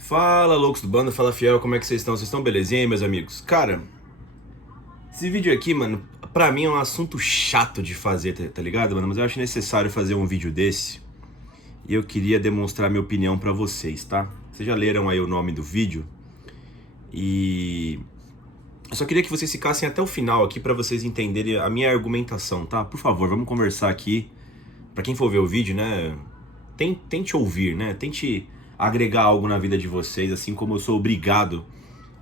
Fala, loucos do bando, fala fiel, como é que vocês estão? Vocês estão belezinha aí, meus amigos? Cara, esse vídeo aqui, mano, pra mim é um assunto chato de fazer, tá ligado, mano? Mas eu acho necessário fazer um vídeo desse e eu queria demonstrar minha opinião pra vocês, tá? Vocês já leram aí o nome do vídeo e eu só queria que vocês ficassem até o final aqui pra vocês entenderem a minha argumentação, tá? Por favor, vamos conversar aqui. Pra quem for ver o vídeo, né, tente ouvir, né? Tente agregar algo na vida de vocês, assim como eu sou obrigado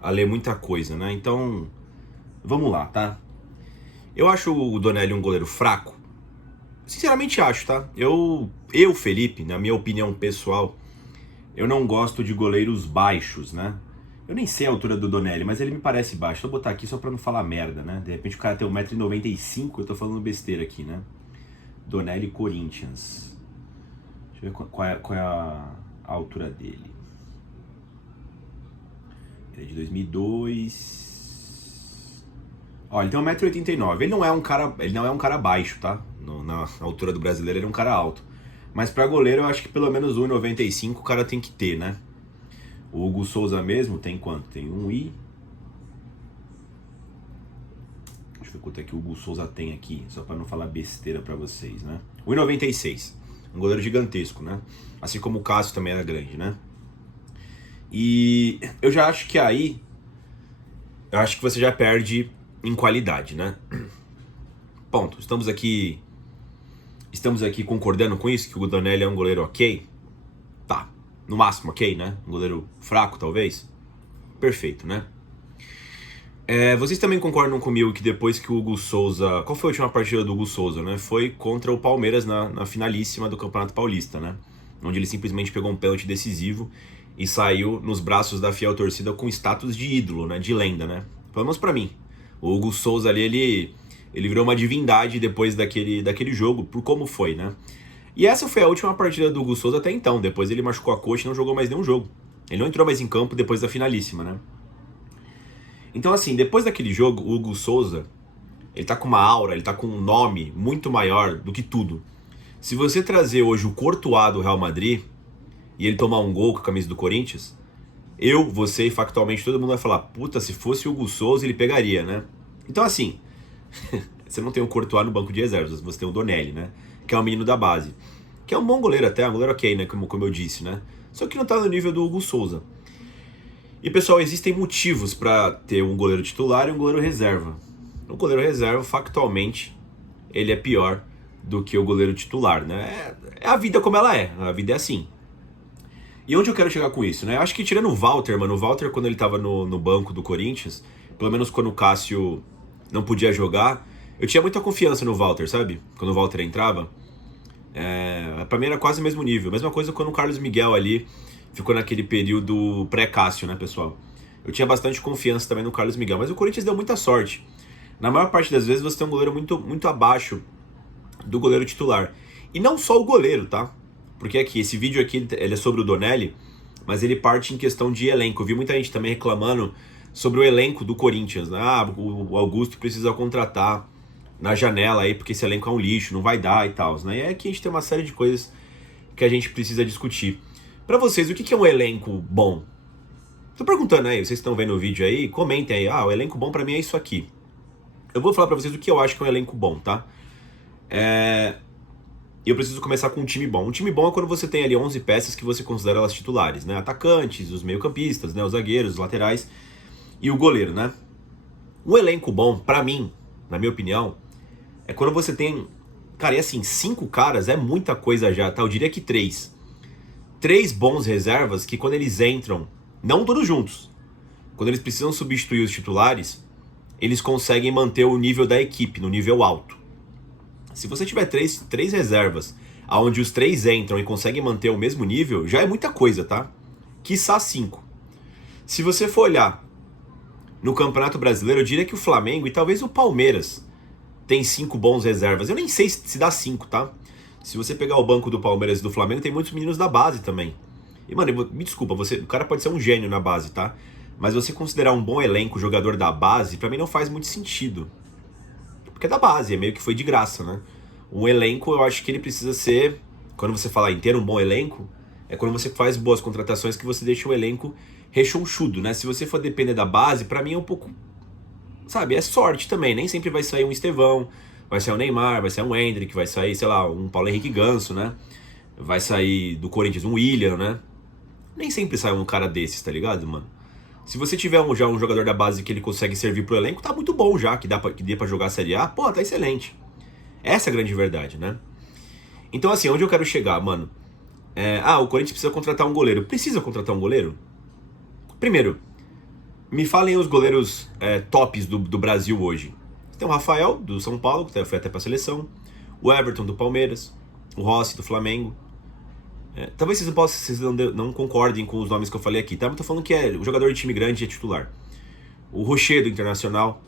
a ler muita coisa, né? Então, vamos lá, tá? Eu acho o Donelli um goleiro fraco. Sinceramente acho, tá? Felipe, na minha opinião pessoal, eu não gosto de goleiros baixos, né? Eu nem sei a altura do Donelli, mas ele me parece baixo. Vou botar aqui só pra não falar merda, né? De repente o cara tem 1,95 m, eu tô falando besteira aqui, né? Donelli Corinthians. Deixa eu ver qual é a altura dele. Ele é de 2002. Ó, ele tem 1,89 m. Ele não é um cara baixo, tá? Na altura do brasileiro ele é um cara alto. Mas pra goleiro eu acho que pelo menos 1,95 m o cara tem que ter, né? O Hugo Souza mesmo tem quanto? Tem 1 e... Deixa eu ver quanto é que o Hugo Souza tem aqui, só pra não falar besteira pra vocês, né? 1,96 m. Um goleiro gigantesco, né? Assim como o Cássio também era grande, né? E eu já acho que aí... Eu acho que você já perde em qualidade, né? Ponto. Estamos aqui concordando com isso, que o Donelli é um goleiro ok? Tá. No máximo ok, né? Um goleiro fraco, talvez? Perfeito, né? Vocês também concordam comigo que depois que o Hugo Souza... Qual foi a última partida do Hugo Souza, né? Foi contra o Palmeiras na finalíssima do Campeonato Paulista, né? Onde ele simplesmente pegou um pênalti decisivo e saiu nos braços da fiel torcida com status de ídolo, né? De lenda, né? Pelo menos pra mim. O Hugo Souza ali, ele virou uma divindade depois daquele jogo, por como foi, né? E essa foi a última partida do Hugo Souza até então. Depois ele machucou a coxa e não jogou mais nenhum jogo. Ele não entrou mais em campo depois da finalíssima, né? Então, assim, depois daquele jogo, o Hugo Souza, ele tá com uma aura, ele tá com um nome muito maior do que tudo. Se você trazer hoje o Courtois do Real Madrid e ele tomar um gol com a camisa do Corinthians, você e factualmente todo mundo vai falar, puta, se fosse o Hugo Souza ele pegaria, né? Então, assim, você não tem o Courtois no banco de reservas, você tem o Donelli, né? Que é um menino da base. Que é um bom goleiro até, um goleiro ok, né? Como eu disse, né? Só que não tá no nível do Hugo Souza. E, pessoal, existem motivos para ter um goleiro titular e um goleiro reserva. O goleiro reserva, factualmente, ele é pior do que o goleiro titular, né? É a vida como ela é, a vida é assim. E onde eu quero chegar com isso, né? Eu acho que tirando o Walter, mano, o Walter quando ele tava no banco do Corinthians, pelo menos quando o Cássio não podia jogar, eu tinha muita confiança no Walter, sabe? Quando o Walter entrava. Pra mim era quase o mesmo nível. Mesma coisa quando o Carlos Miguel ali ficou naquele período pré-Cássio, né, pessoal? Eu tinha bastante confiança também no Carlos Miguel, mas o Corinthians deu muita sorte. Na maior parte das vezes você tem um goleiro muito, muito abaixo do goleiro titular. E não só o goleiro, tá? Porque aqui, esse vídeo aqui ele é sobre o Donelli, mas ele parte em questão de elenco. Eu vi muita gente também reclamando sobre o elenco do Corinthians, né? Ah, o Augusto precisa contratar na janela aí, porque esse elenco é um lixo, não vai dar e tal, né? E aqui a gente tem uma série de coisas que a gente precisa discutir. Pra vocês, o que é um elenco bom? Tô perguntando aí, vocês estão vendo o vídeo aí, comentem aí. Ah, o elenco bom pra mim é isso aqui. Eu vou falar pra vocês o que eu acho que é um elenco bom, tá? Eu preciso começar com um time bom. Um time bom é quando você tem ali 11 peças que você considera elas titulares, né? Atacantes, os meio-campistas, né? Os zagueiros, os laterais e o goleiro, né? Um elenco bom, pra mim, na minha opinião, é quando você tem... Cara, e assim, 5 caras é muita coisa já, tá? Eu diria que 3. 3 bons reservas que quando eles entram, não todos juntos, quando eles precisam substituir os titulares, eles conseguem manter o nível da equipe, no nível alto. Se você tiver 3 reservas, onde os 3 entram e conseguem manter o mesmo nível, já é muita coisa, tá? Quiçá 5. Se você for olhar no Campeonato Brasileiro, eu diria que o Flamengo e talvez o Palmeiras tem 5 bons reservas. Eu nem sei se dá 5, tá? Se você pegar o banco do Palmeiras e do Flamengo, tem muitos meninos da base também. E, mano, me desculpa, o cara pode ser um gênio na base, tá? Mas você considerar um bom elenco jogador da base, pra mim não faz muito sentido. Porque é da base, é meio que foi de graça, né? Um elenco, eu acho que ele precisa ser... Quando você fala em ter um bom elenco, É quando você faz boas contratações que você deixa o elenco rechonchudo, né? Se você for depender da base, pra mim é um pouco... Sabe, é sorte também. Nem sempre vai sair um Estevão, vai sair um Neymar, vai sair um Endrick, vai sair, sei lá, um Paulo Henrique Ganso, né? Vai sair do Corinthians um William, né? Nem sempre sai um cara desses, tá ligado, mano? Se você tiver já um jogador da base que ele consegue servir pro elenco, tá muito bom já, que dê pra jogar a Série A, pô, tá excelente. Essa é a grande verdade, né? Então, assim, onde eu quero chegar, mano? O Corinthians precisa contratar um goleiro. Precisa contratar um goleiro? Primeiro, me falem os goleiros tops do Brasil hoje. Tem o Rafael, do São Paulo, que foi até pra seleção. O Everton, do Palmeiras. O Rossi, do Flamengo. Talvez vocês não concordem com os nomes que eu falei aqui, tá? Mas eu tô falando que o jogador de time grande é titular. O Rocher, do Internacional.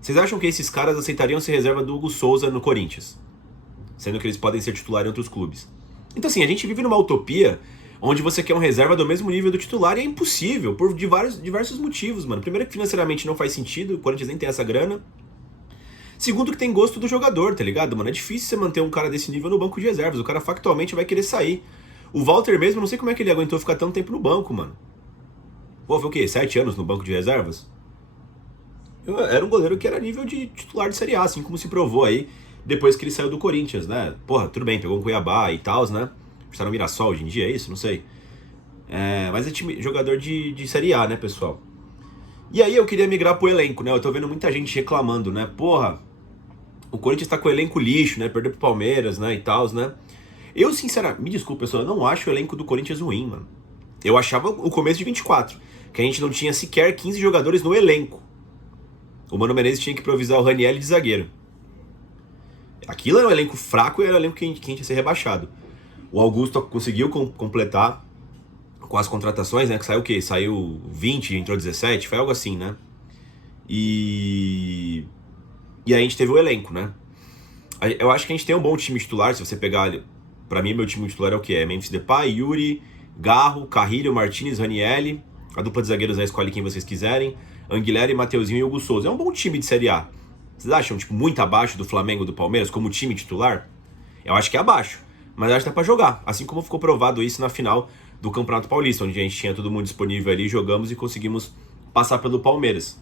Vocês acham que esses caras aceitariam ser reserva do Hugo Souza no Corinthians? Sendo que eles podem ser titular em outros clubes. Então, assim, a gente vive numa utopia onde você quer um reserva do mesmo nível do titular e é impossível, por diversos motivos, mano. Primeiro que financeiramente não faz sentido, o Corinthians nem tem essa grana. Segundo que tem gosto do jogador, tá ligado, mano? É difícil você manter um cara desse nível no banco de reservas. O cara factualmente vai querer sair. O Walter mesmo, não sei como é que ele aguentou ficar tanto tempo no banco, mano. Pô, foi o quê? 7 anos no banco de reservas? Era um goleiro que era nível de titular de Série A, assim como se provou aí depois que ele saiu do Corinthians, né? Porra, tudo bem, pegou um Cuiabá e tal, né? Está no Mirassol hoje em dia, é isso? Não sei. Mas é jogador de Série A, né, pessoal? E aí eu queria migrar pro elenco, né? Eu tô vendo muita gente reclamando, né? Porra, o Corinthians tá com o elenco lixo, né? Perdeu pro Palmeiras, né? E tal, né? Eu, sinceramente, me desculpa, pessoal, eu não acho o elenco do Corinthians ruim, mano. Eu achava o começo de 24, que a gente não tinha sequer 15 jogadores no elenco. O Mano Menezes tinha que improvisar o Ranieri de zagueiro. Aquilo era um elenco fraco e era um elenco que a gente ia ser rebaixado. O Augusto conseguiu completar com as contratações, né? Que saiu o quê? Saiu 20, entrou 17, foi algo assim, né? E aí a gente teve o elenco, né? Eu acho que a gente tem um bom time titular, se você pegar... Pra mim, meu time titular é o quê? É Memphis Depay, Yuri, Garro, Carrilho, Martinez, Ranieri. A dupla de zagueiros aí escolhe quem vocês quiserem. Anguilera, Mateuzinho e Hugo Souza. É um bom time de Série A. Vocês acham, tipo, muito abaixo do Flamengo e do Palmeiras como time titular? Eu acho que é abaixo. Mas eu acho que dá pra jogar. Assim como ficou provado isso na final do Campeonato Paulista, onde a gente tinha todo mundo disponível ali, jogamos e conseguimos passar pelo Palmeiras.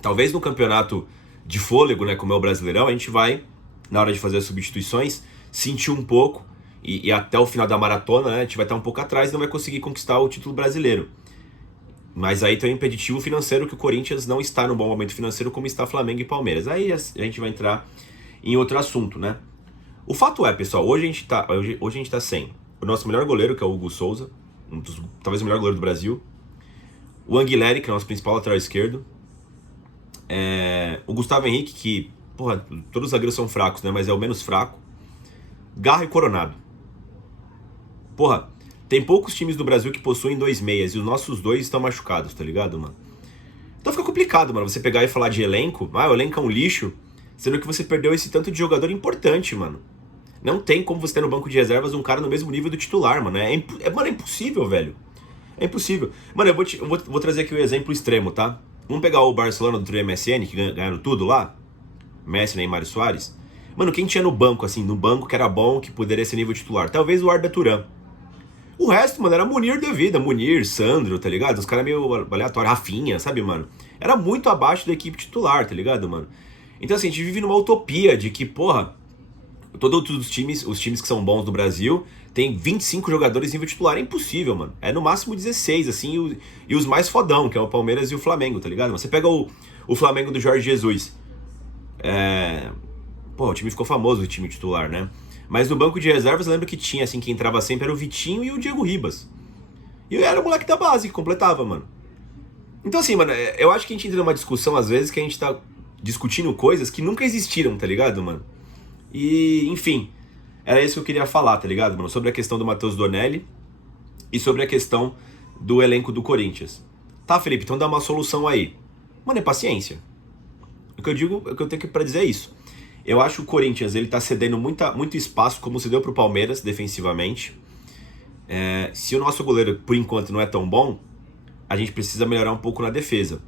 Talvez no campeonato de fôlego, né, como é o Brasileirão, a gente vai, na hora de fazer as substituições, sentir um pouco e até o final da maratona, né, a gente vai estar um pouco atrás e não vai conseguir conquistar o título brasileiro. Mas aí tem um impeditivo financeiro que o Corinthians não está no bom momento financeiro como está Flamengo e Palmeiras. Aí a gente vai entrar em outro assunto, né? O fato é, pessoal, hoje a gente tá sem o nosso melhor goleiro, que é o Hugo Souza, talvez o melhor goleiro do Brasil. O Anguilera, que é o nosso principal lateral esquerdo. O Gustavo Henrique, que, porra, todos os zagueiros são fracos, né? Mas é o menos fraco. Garro e Coronado. Porra, tem poucos times do Brasil que possuem 2 meias e os nossos 2 estão machucados, tá ligado, mano? Então fica complicado, mano, você pegar e falar de elenco. O elenco é um lixo, sendo que você perdeu esse tanto de jogador importante, mano. Não tem como você ter no banco de reservas um cara no mesmo nível do titular, mano. É impossível, velho. É impossível. Mano, eu vou trazer aqui o exemplo extremo, tá? Vamos pegar o Barcelona do trio MSN, que ganharam tudo lá. Messi, Neymar e Suárez. Mano, quem tinha no banco, assim, no banco que era bom, que poderia ser nível titular? Talvez o Arda Turan. O resto, mano, era Munir da vida. Munir, Sandro, tá ligado? Os caras meio aleatórios. Rafinha, sabe, mano? Era muito abaixo da equipe titular, tá ligado, mano? Então, assim, a gente vive numa utopia de que, porra, todos os times que são bons do Brasil, tem 25 jogadores em nível titular. É impossível, mano. É no máximo 16, assim, e os mais fodão, que é o Palmeiras e o Flamengo, tá ligado? Você pega o Flamengo do Jorge Jesus. Pô, o time ficou famoso, o time titular, né? Mas no banco de reservas, eu lembro que tinha, assim, quem entrava sempre era o Vitinho e o Diego Ribas. E eu era o moleque da base que completava, mano. Então, assim, mano, eu acho que a gente entra numa discussão, às vezes, que a gente tá discutindo coisas que nunca existiram, tá ligado, mano? E, enfim, era isso que eu queria falar, tá ligado, mano? Sobre a questão do Matheus Donelli e sobre a questão do elenco do Corinthians. Tá, Felipe, então dá uma solução aí. Mano, é paciência. O que eu digo, o que eu tenho pra dizer é isso. Eu acho que o Corinthians, ele tá cedendo muito espaço, como cedeu pro Palmeiras, defensivamente. Se o nosso goleiro, por enquanto, não é tão bom, a gente precisa melhorar um pouco na defesa.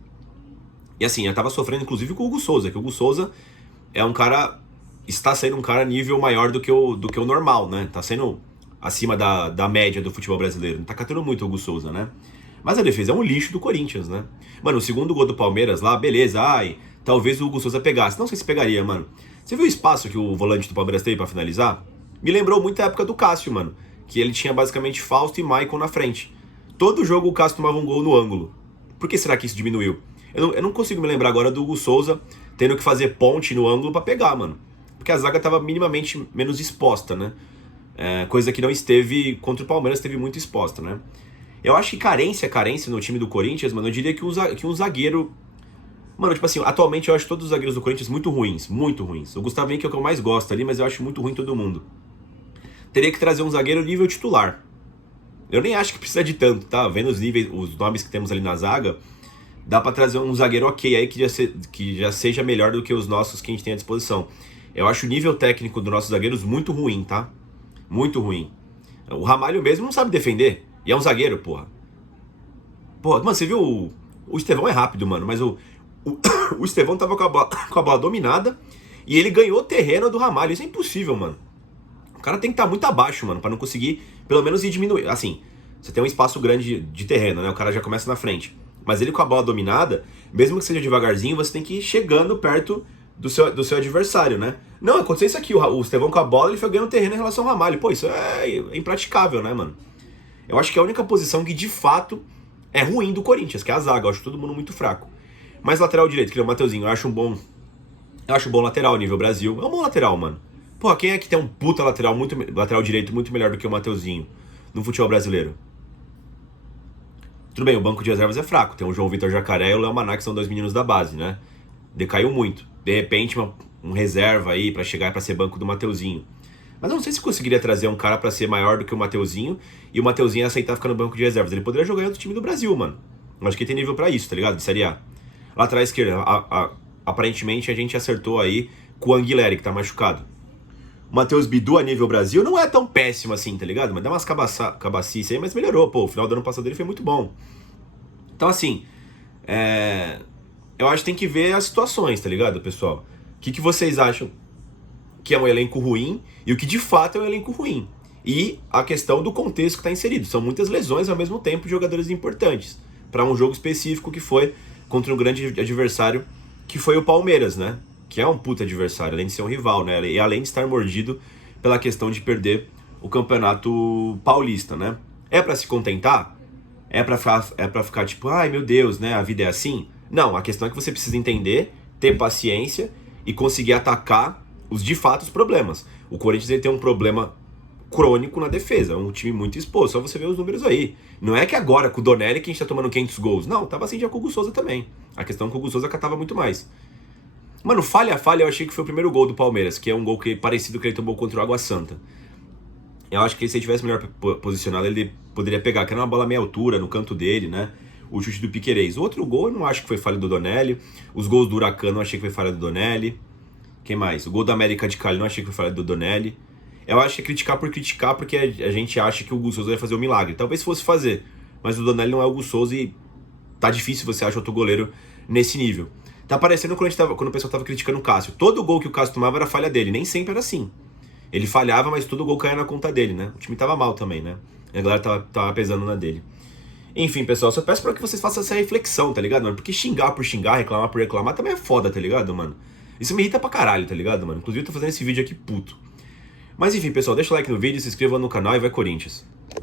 E assim, eu tava sofrendo inclusive com o Hugo Souza, que o Hugo Souza é um cara... Está sendo um cara nível maior do que o normal, né? Tá sendo acima da média do futebol brasileiro. Não tá catando muito o Hugo Souza, né? Mas a defesa é um lixo do Corinthians, né? Mano, o segundo gol do Palmeiras lá, beleza, ai, talvez o Hugo Souza pegasse. Não sei se pegaria, mano. Você viu o espaço que o volante do Palmeiras teve pra finalizar? Me lembrou muito a época do Cássio, mano. Que ele tinha basicamente Fausto e Maicon na frente. Todo jogo o Cássio tomava um gol no ângulo. Por que será que isso diminuiu? Eu não consigo me lembrar agora do Hugo Souza tendo que fazer ponte no ângulo pra pegar, mano. Porque a zaga tava minimamente menos exposta, né? Coisa que não esteve contra o Palmeiras, esteve muito exposta, né? Eu acho que carência no time do Corinthians, mano, eu diria que um zagueiro... Mano, tipo assim, atualmente eu acho todos os zagueiros do Corinthians muito ruins, muito ruins. O Gustavo Henrique é o que eu mais gosto ali, mas eu acho muito ruim todo mundo. Teria que trazer um zagueiro nível titular. Eu nem acho que precisa de tanto, tá? Vendo os níveis, os nomes que temos ali na zaga, dá pra trazer um zagueiro ok aí que já seja melhor do que os nossos que a gente tem à disposição. Eu acho o nível técnico dos nossos zagueiros muito ruim, tá? Muito ruim. O Ramalho mesmo não sabe defender. E é um zagueiro, porra. Porra, mano, você viu o Estevão é rápido, mano, mas o Estevão tava com a bola dominada e ele ganhou o terreno do Ramalho. Isso é impossível, mano. O cara tem que estar muito abaixo, mano, pra não conseguir, pelo menos, ir diminuir. Assim, você tem um espaço grande de terreno, né? O cara já começa na frente. Mas ele com a bola dominada, mesmo que seja devagarzinho, você tem que ir chegando perto do seu adversário, né? Não, aconteceu isso aqui. O Estevão com a bola, ele foi ganhando terreno em relação ao Ramalho. Pô, isso é impraticável, né, mano? Eu acho que é a única posição que, de fato, é ruim do Corinthians, que é a zaga. Eu acho todo mundo muito fraco. Mas lateral direito, que é o Mateuzinho, eu acho um bom lateral nível Brasil. É um bom lateral, mano. Pô, quem é que tem um puta lateral direito muito melhor do que o Mateuzinho no futebol brasileiro? Tudo bem, o banco de reservas é fraco. Tem o João Vitor Jacaré e o Léo Maná, que são dois meninos da base, né? Decaiu muito. De repente, um reserva aí pra chegar pra ser banco do Mateuzinho. Mas eu não sei se conseguiria trazer um cara pra ser maior do que o Mateuzinho e o Mateuzinho aceitar ficar no banco de reservas. Ele poderia jogar em outro time do Brasil, mano. Eu acho que ele tem nível pra isso, tá ligado? De Série A. Lateral esquerda, aparentemente a gente acertou aí com o Anguilera, que tá machucado. O Matheus Bidu a nível Brasil não é tão péssimo assim, tá ligado? Mas dá umas cabacices aí, mas melhorou, pô. O final do ano passado dele foi muito bom. Então, assim, eu acho que tem que ver as situações, tá ligado, pessoal? O que vocês acham que é um elenco ruim e o que de fato é um elenco ruim? E a questão do contexto que está inserido. São muitas lesões ao mesmo tempo de jogadores importantes para um jogo específico que foi contra um grande adversário, que foi o Palmeiras, né? Que é um puta adversário, além de ser um rival, né? E além de estar mordido pela questão de perder o Campeonato Paulista, né? É para se contentar? É pra ficar tipo, ai meu Deus, né? A vida é assim? Não, a questão é que você precisa entender, ter paciência e conseguir atacar de fato os problemas. O Corinthians ele tem um problema crônico na defesa, é um time muito exposto, só você ver os números aí. Não é que agora com o Donelli que a gente tá tomando 500 gols, não, tava assim já com o Hugo Souza também. A questão é que o Hugo Souza catava muito mais. Mano, falha, eu achei que foi o primeiro gol do Palmeiras, que é um gol parecido que ele tomou contra o Água Santa. Eu acho que se ele tivesse melhor posicionado, ele poderia pegar, que era uma bola meia altura, no canto dele, né? O chute do Piquerez. O outro gol eu não acho que foi falha do Donelli. Os gols do Huracan eu não achei que foi falha do Donelli. Quem mais? O gol da América de Cali não achei que foi falha do Donelli. Eu acho que é criticar por criticar, porque a gente acha que o Hugo Souza vai fazer um milagre. Talvez fosse fazer, mas o Donelli não é o Hugo Souza e tá difícil você achar outro goleiro nesse nível. Tá parecendo quando o pessoal tava criticando o Cássio. Todo gol que o Cássio tomava era falha dele, nem sempre era assim. Ele falhava, mas todo gol caía na conta dele, né? O time tava mal também, né? E a galera tava pesando na dele. Enfim, pessoal, só peço pra que vocês façam essa reflexão, tá ligado, mano? Porque xingar por xingar, reclamar por reclamar também é foda, tá ligado, mano? Isso me irrita pra caralho, tá ligado, mano? Inclusive eu tô fazendo esse vídeo aqui puto. Mas enfim, pessoal, deixa o like no vídeo, se inscreva no canal e vai Corinthians.